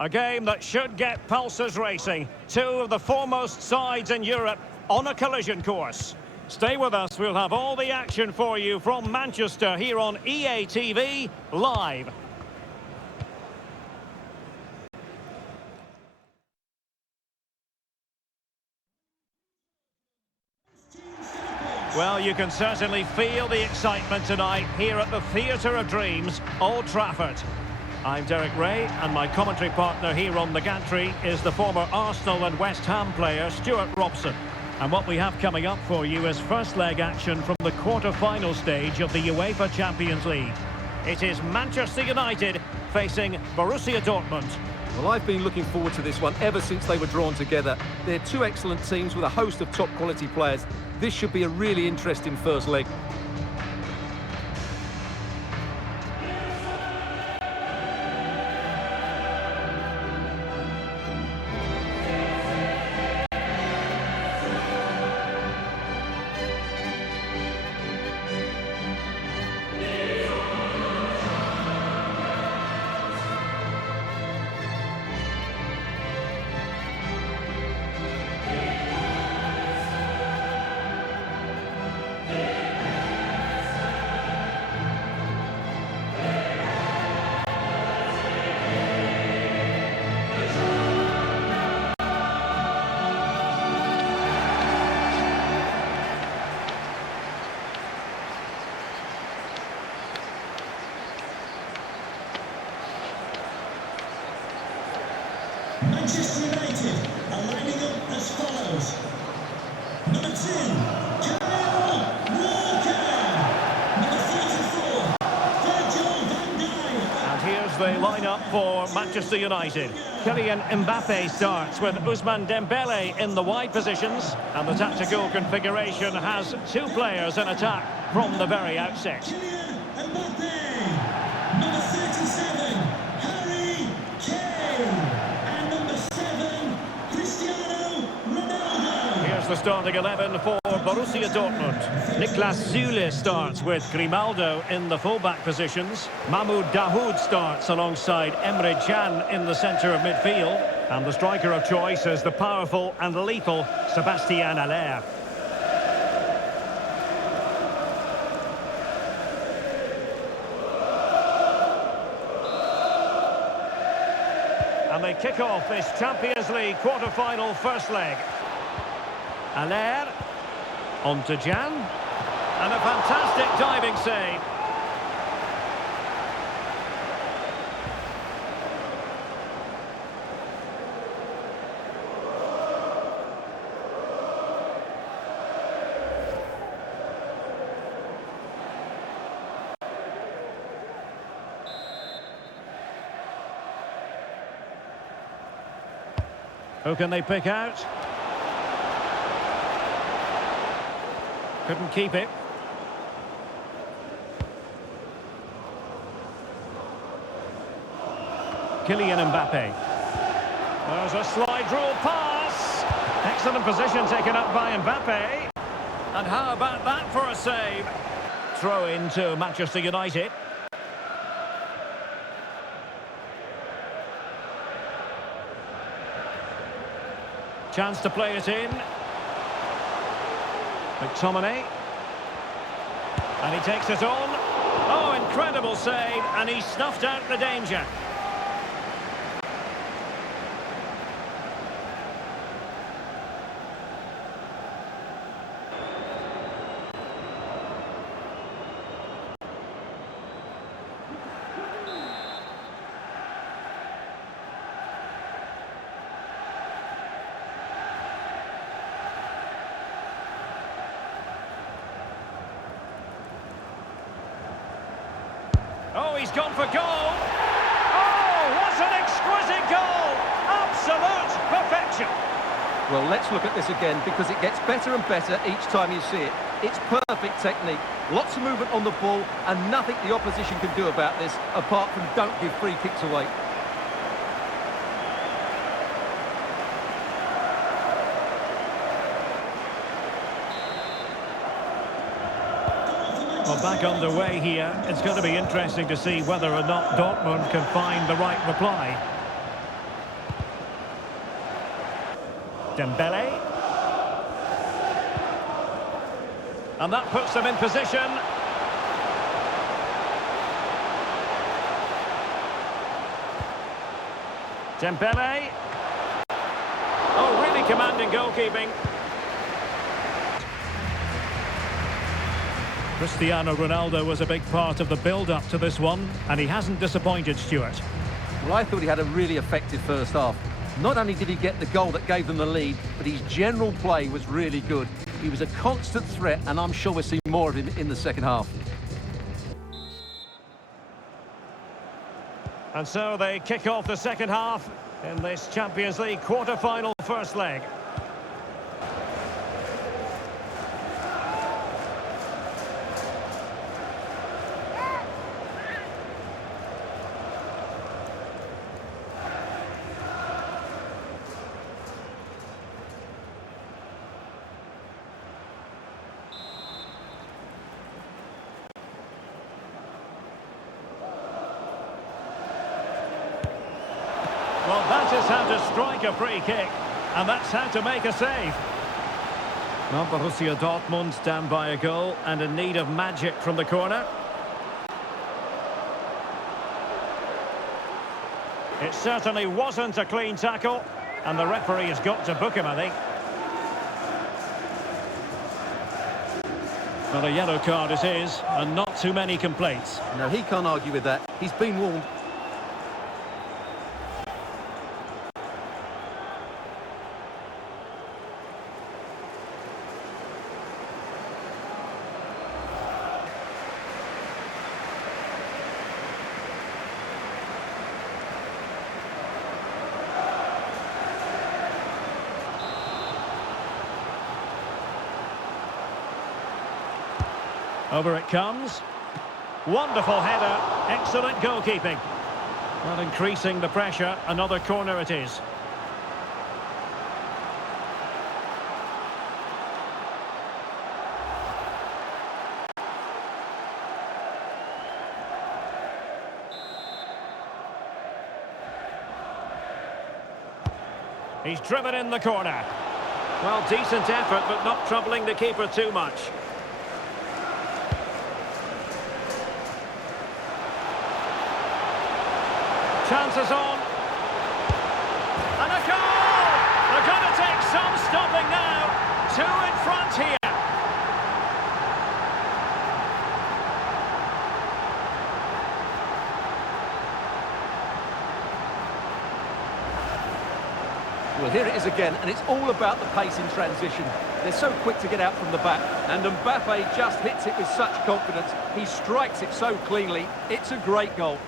A game that should get pulses racing. Two of the foremost sides in Europe on a collision course. Stay with us, we'll have all the action for you from Manchester here on EA TV Live. Well, you can certainly feel the excitement tonight here at the Theatre of Dreams, Old Trafford. I'm Derek Ray, and my commentary partner here on the gantry is the former Arsenal and West Ham player Stuart Robson. And what we have coming up for you is first leg action from the quarter-final stage of the UEFA Champions League. It is Manchester United facing Borussia Dortmund. Well, I've been looking forward to this one ever since they were drawn together. They're two excellent teams with a host of top-quality players. This should be a really interesting first leg. Manchester United are lining up as follows. Number 2, Kyle Walker. Number 34, Virgil van Dijk. And here's the lineup for Manchester United. Kylian Mbappe starts with Ousmane Dembele in the wide positions. And the tactical configuration has two players in attack from the very outset. Kylian Mbappe. Number 37, Harry Kane. The starting 11 for Borussia Dortmund. Niklas Süle starts with Grimaldo in the full-back positions. Mahmoud Dahoud starts alongside Emre Can in the centre of midfield. And the striker of choice is the powerful and lethal Sébastien Haller. And they kick off this Champions League quarter-final first leg. Haller, on to Can, and a fantastic diving save. Who can they pick out? Couldn't keep it. Kylian Mbappe. There's a slide rule pass. Excellent position taken up by Mbappe. And how about that for a save? Throw into Manchester United. Chance to play it in. McTominay, and he takes it on. Oh, incredible save, and he snuffed out the danger. Oh, he's gone for goal. Oh, what an exquisite goal. Absolute perfection. Well, let's look at this again because it gets better and better each time you see it. It's perfect technique, lots of movement on the ball, and nothing the opposition can do about this apart from don't give free kicks away. Well, back underway here. It's going to be interesting to see whether or not Dortmund can find the right reply. Dembele. And that puts them in position. Dembele. Oh, really commanding goalkeeping. Cristiano Ronaldo was a big part of the build-up to this one, and he hasn't disappointed, Stuart. Well, I thought he had a really effective first half. Not only did he get the goal that gave them the lead, but his general play was really good. He was a constant threat, and I'm sure we'll see more of him in the second half. And so they kick off the second half in this Champions League quarter-final first leg. Well, that is how to strike a free kick, and that's how to make a save. Well, Borussia Dortmund down by a goal and in need of magic from the corner. It certainly wasn't a clean tackle, and the referee has got to book him, I think. Well, a yellow card it is, and not too many complaints. No, he can't argue with that. He's been warned. Over it comes. Wonderful header. Excellent goalkeeping. Well, increasing the pressure. Another corner it is. He's driven in the corner. Well, decent effort, but not troubling the keeper too much. Chances on. And a goal! They're going to take some stopping now. Two in front here. Well, here it is again, and it's all about the pace in transition. They're so quick to get out from the back, and Mbappe just hits it with such confidence. He strikes it so cleanly. It's a great goal.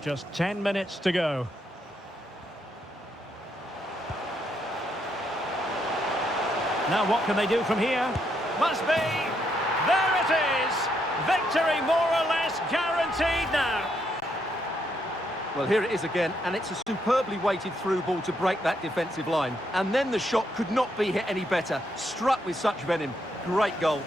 Just 10 minutes to go. Now what can they do from here? Must be! There it is! Victory more or less guaranteed now. Well, here it is again, and it's a superbly weighted through ball to break that defensive line. And then the shot could not be hit any better. Struck with such venom. Great goal.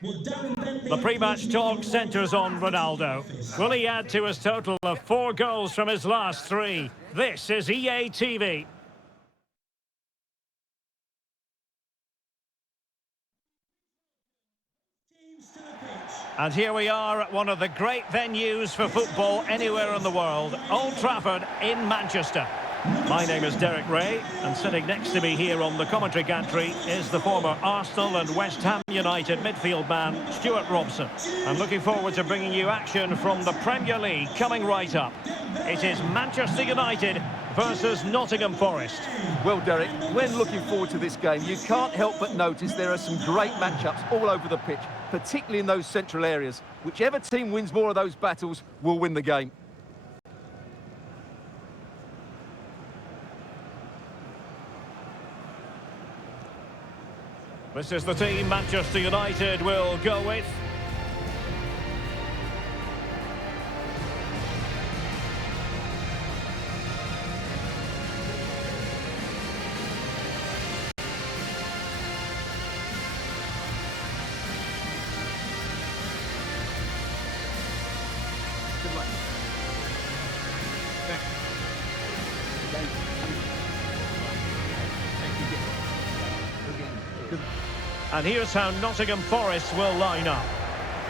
The pre-match talk centres on Ronaldo. Will he add to his total of 4 goals from his last 3? This is EA TV. And here we are at one of the great venues for football anywhere in the world, Old Trafford in Manchester. My name is Derek Ray, and sitting next to me here on the commentary gantry is the former Arsenal and West Ham United midfield man, Stuart Robson. I'm looking forward to bringing you action from the Premier League coming right up. It is Manchester United versus Nottingham Forest. Well, Derek, when looking forward to this game, you can't help but notice there are some great matchups all over the pitch, particularly in those central areas. Whichever team wins more of those battles will win the game. This is the team Manchester United will go with. Good luck. And here's how Nottingham Forest will line up.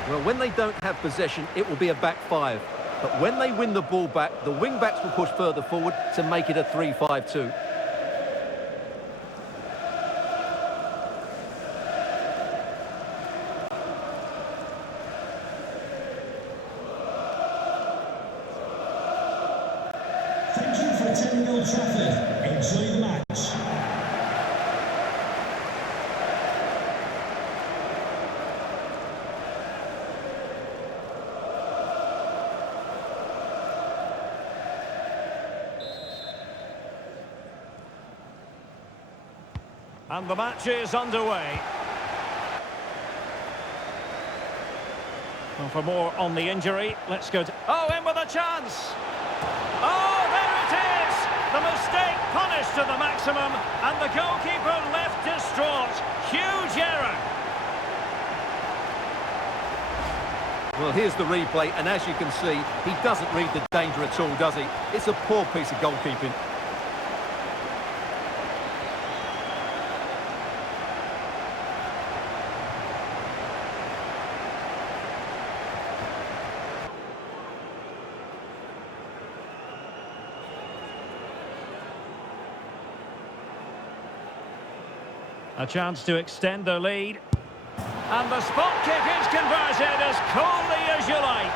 Well, when they don't have possession, it will be a back five. But when they win the ball back, the wing-backs will push further forward to make it a 3-5-2. Thank you for attending Old Trafford. Enjoy the match. And the match is underway. Well, for more on the injury, let's go to... Oh, in with a chance! Oh, there it is! The mistake punished to the maximum, and the goalkeeper left distraught. Huge error. Well, here's the replay, and as you can see, he doesn't read the danger at all, does he? It's a poor piece of goalkeeping. A chance to extend their lead. And the spot kick is converted as coolly as you like.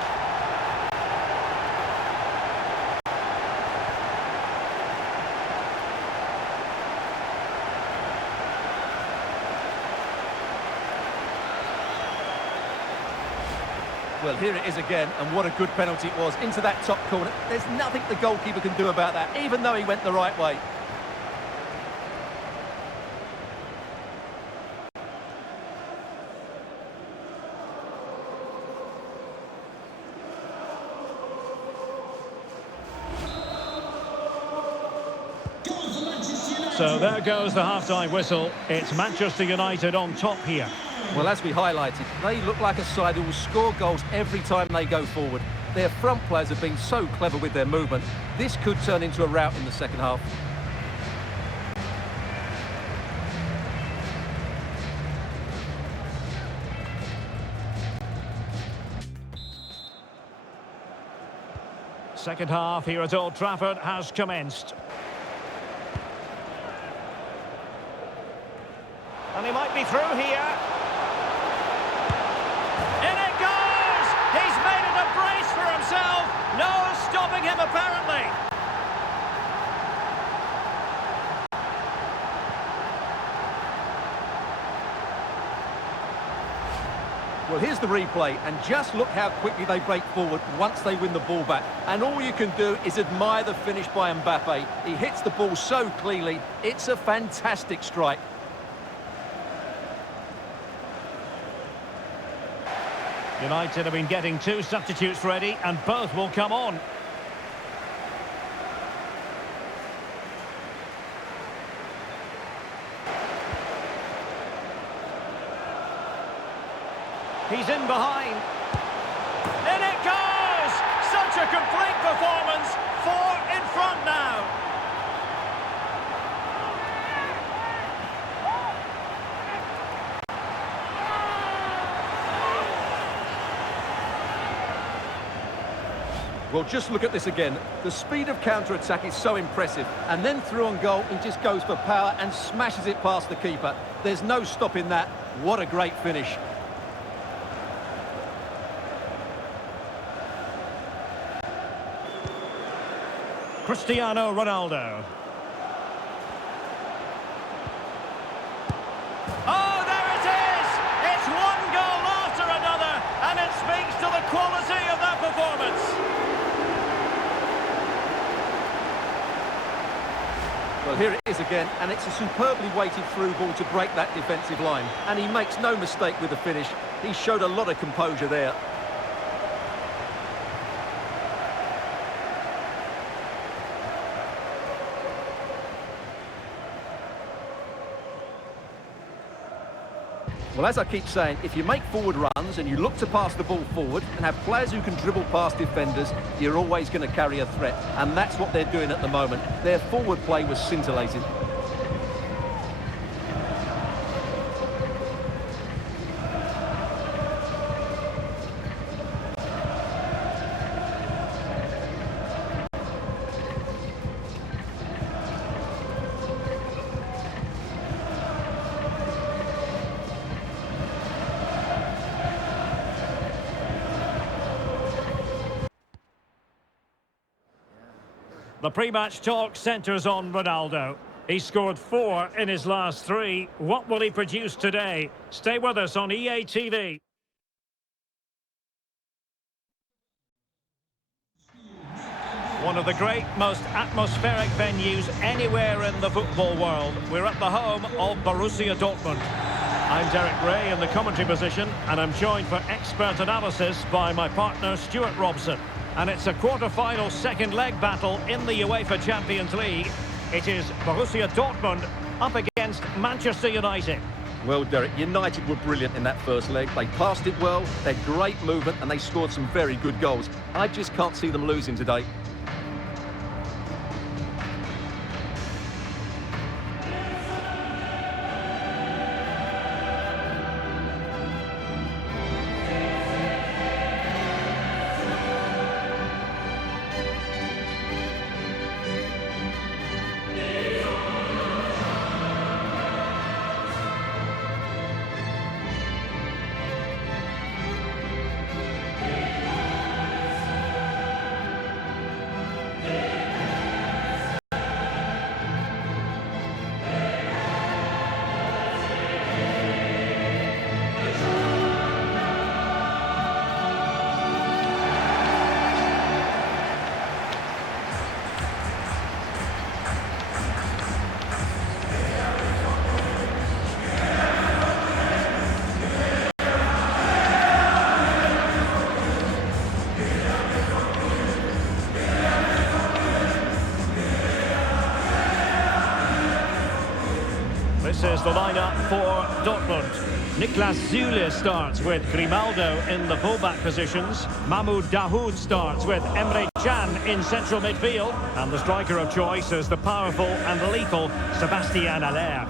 Well, here it is again, and what a good penalty it was into that top corner. There's nothing the goalkeeper can do about that, even though he went the right way. So there goes the half-time whistle. It's Manchester United on top here. Well, as we highlighted, they look like a side who will score goals every time they go forward. Their front players have been so clever with their movement. This could turn into a rout in the second half. Second half here at Old Trafford has commenced. And he might be through here. In it goes! He's made it a brace for himself. No stopping him, apparently. Well, here's the replay, and just look how quickly they break forward once they win the ball back. And all you can do is admire the finish by Mbappe. He hits the ball so cleanly, it's a fantastic strike. United have been getting two substitutes ready, and both will come on. He's in behind. In it goes! Such a complete performance. 4 in front now. Well, just look at this again. The speed of counter-attack is so impressive. And then through on goal, he just goes for power and smashes it past the keeper. There's no stopping that. What a great finish. Cristiano Ronaldo. Oh, there it is! It's one goal after another, and it speaks to the quality of that performance. Well, here it is again, and it's a superbly weighted through ball to break that defensive line. And he makes no mistake with the finish. He showed a lot of composure there. Well, as I keep saying, if you make forward runs and you look to pass the ball forward and have players who can dribble past defenders, you're always going to carry a threat. And that's what they're doing at the moment. Their forward play was scintillating. The pre-match talk centres on Ronaldo. He scored 4 in his last 3. What will he produce today? Stay with us on EA TV. One of the great, most atmospheric venues anywhere in the football world. We're at the home of Borussia Dortmund. I'm Derek Ray in the commentary position, and I'm joined for expert analysis by my partner Stuart Robson. And it's a quarter-final second leg battle in the UEFA Champions League. It is Borussia Dortmund up against Manchester United. Well, Derek, United were brilliant in that first leg. They passed it well, they had great movement, and they scored some very good goals. I just can't see them losing today. This is the lineup for Dortmund. Niklas Süle starts with Grimaldo in the fullback positions. Mahmoud Dahoud starts with Emre Can in central midfield. And the striker of choice is the powerful and lethal Sébastien Haller.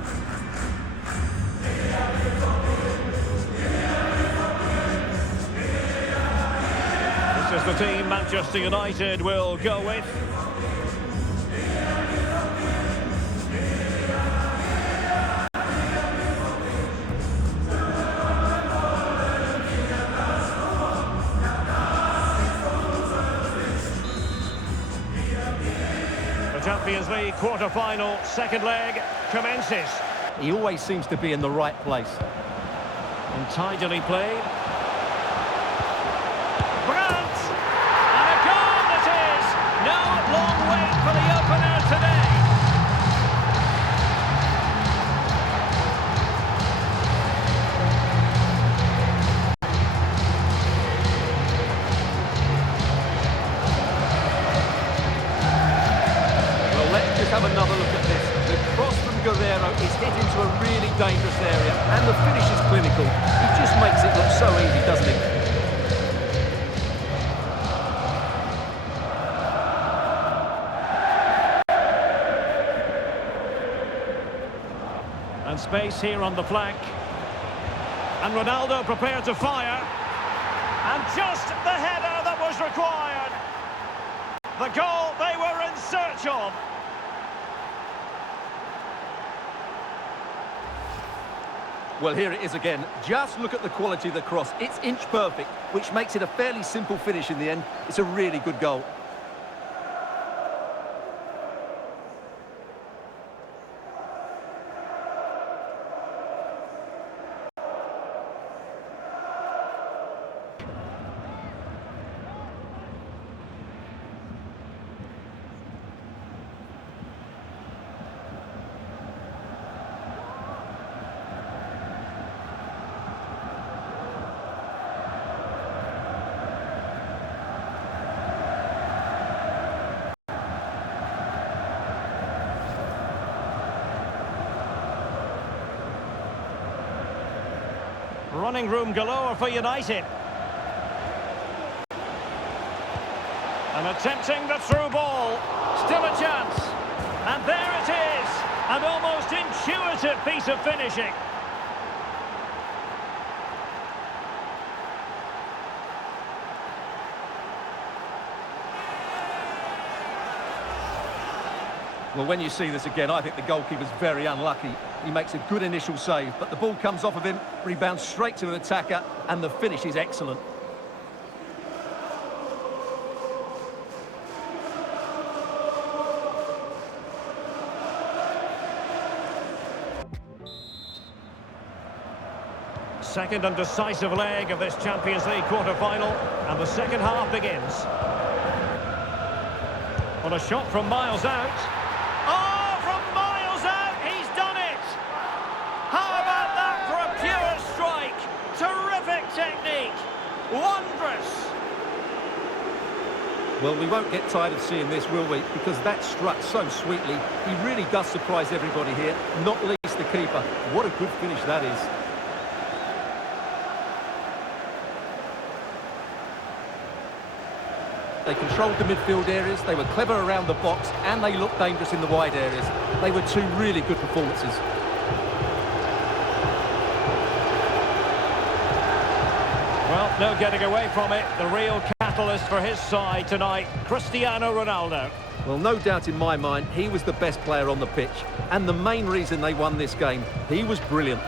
This is the team Manchester United will go with. Champions League quarter-final, second leg commences. He always seems to be in the right place. Untidily played. Brandt! And a goal it is! No long wait for the opener today. Have another look at this. The cross from Guerrero is hit into a really dangerous area, and the finish is clinical. He just makes it look so easy, doesn't he? And space here on the flank. And Ronaldo prepared to fire. And just the header that was required. The goal they were in search of. Well, here it is again. Just look at the quality of the cross. It's inch perfect, which makes it a fairly simple finish in the end. It's a really good goal. Running room galore for United. And attempting the through ball. Still a chance. And there it is. An almost intuitive piece of finishing. Well, when you see this again, I think the goalkeeper's very unlucky. He makes a good initial save, but the ball comes off of him, rebounds straight to an attacker, and the finish is excellent. Second and decisive leg of this Champions League quarter-final, and the second half begins. On a shot from miles out. Oh, from miles out, he's done it! How about that for a pure strike? Terrific technique! Wondrous! Well, we won't get tired of seeing this, will we? Because that struck so sweetly. He really does surprise everybody here, not least the keeper. What a good finish that is. They controlled the midfield areas, they were clever around the box, and they looked dangerous in the wide areas. They were two really good performances. Well, no getting away from it. The real catalyst for his side tonight, Cristiano Ronaldo. Well, no doubt in my mind, he was the best player on the pitch, and the main reason they won this game. He was brilliant.